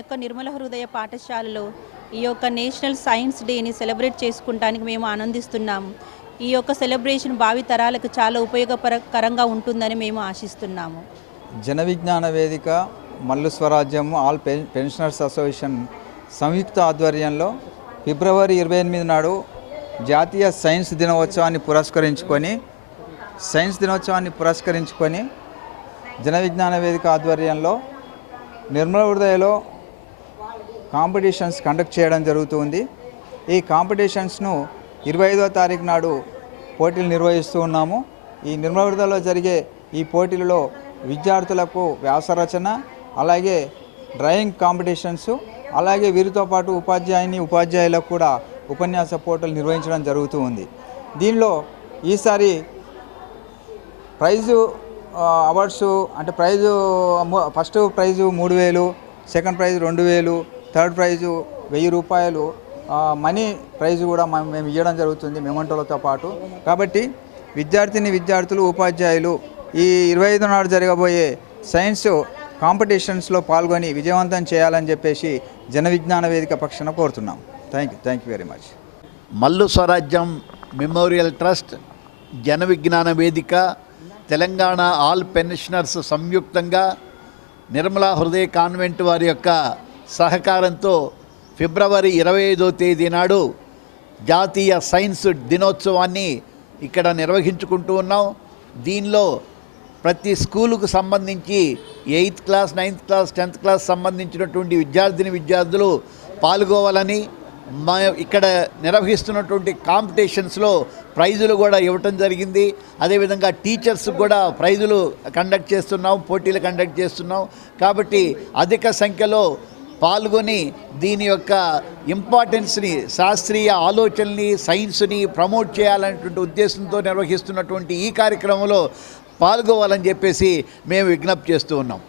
యొక్క నిర్మల హృదయ పాఠశాలలో ఈ యొక్క నేషనల్ సైన్స్ డేని సెలబ్రేట్ చేసుకుంటానికి మేము ఆనందిస్తున్నాము ఈ యొక్క సెలబ్రేషన్ భావి తరాలకు చాలా ఉపయోగకరంగా ఉంటుందని మేము ఆశిస్తున్నాము. Jana Vignana Vedika Mallu Swarajyam all pen pensioners association సంయుక్త ఆధ్వర్యంలో ఫిబ్రవరి ఇరవై ఎనిమిది నాడు జాతీయ సైన్స్ దినోత్సవాన్ని పురస్కరించుకొని సైన్స్ దినోత్సవాన్ని పురస్కరించుకొని జన విజ్ఞాన వేదిక ఆధ్వర్యంలో నిర్మల హృదయలో కాంపిటీషన్స్ కండక్ట్ చేయడం జరుగుతుంది. ఈ కాంపిటీషన్స్ను ఇరవై ఐదో తారీఖు నాడు పోటీలు నిర్వహిస్తూ ఉన్నాము. ఈ నిర్మల జరిగే ఈ పోటీలలో విద్యార్థులకు వ్యాసరచన అలాగే డ్రాయింగ్ కాంపిటీషన్స్ అలాగే వీరితో పాటు ఉపాధ్యాయుని ఉపాధ్యాయులకు కూడా ఉపన్యాస పోటీలు నిర్వహించడం జరుగుతూ ఉంది. దీనిలో ఈసారి ప్రైజు అవార్డ్స్ అంటే ప్రైజు ఫస్ట్ ప్రైజు మూడు వేలు సెకండ్ ప్రైజ్ రెండు వేలు థర్డ్ ప్రైజు వెయ్యి రూపాయలు మనీ ప్రైజ్ కూడా మేము ఇవ్వడం జరుగుతుంది మెమంటోలతో పాటు. కాబట్టి విద్యార్థిని విద్యార్థులు ఉపాధ్యాయులు ఈ ఇరవై ఐదు నాడు జరగబోయే సైన్స్ కాంపిటీషన్స్లో పాల్గొని విజయవంతం చేయాలని చెప్పేసి జన విజ్ఞాన వేదిక పక్షాన కోరుతున్నాం. Thank you thank you very much. Mallu Swarajyam memorial trust Jana Vignana Vedika Telangana all pensioners సంయుక్తంగా నిర్మలా హృదయ కాన్వెంట్ వారి యొక్క సహకారంతో ఫిబ్రవరి ఇరవై ఐదో తేదీ నాడు జాతీయ సైన్స్ దినోత్సవాన్ని ఇక్కడ నిర్వహించుకుంటూ ఉన్నాం. దీనిలో ప్రతి స్కూలుకు సంబంధించి eighth class ninth class tenth class సంబంధించినటువంటి విద్యార్థిని విద్యార్థులు పాల్గొవాలని మా ఇక్కడ నిర్వహిస్తున్నటువంటి కాంపిటీషన్స్లో ప్రైజులు కూడా ఇవ్వటం జరిగింది. అదేవిధంగా టీచర్స్ కూడా ప్రైజులు కండక్ట్ చేస్తున్నాం పోటీలు కండక్ట్ చేస్తున్నాం. కాబట్టి అధిక సంఖ్యలో పాల్గొని దీని యొక్క ఇంపార్టెన్స్ని శాస్త్రీయ ఆలోచనని సైన్స్ని ప్రమోట్ చేయాలనేటువంటి ఉద్దేశంతో నిర్వహిస్తున్నటువంటి ఈ కార్యక్రమంలో పాల్గొవాలని చెప్పేసి మేము విజ్ఞప్తి చేస్తూ ఉన్నాం.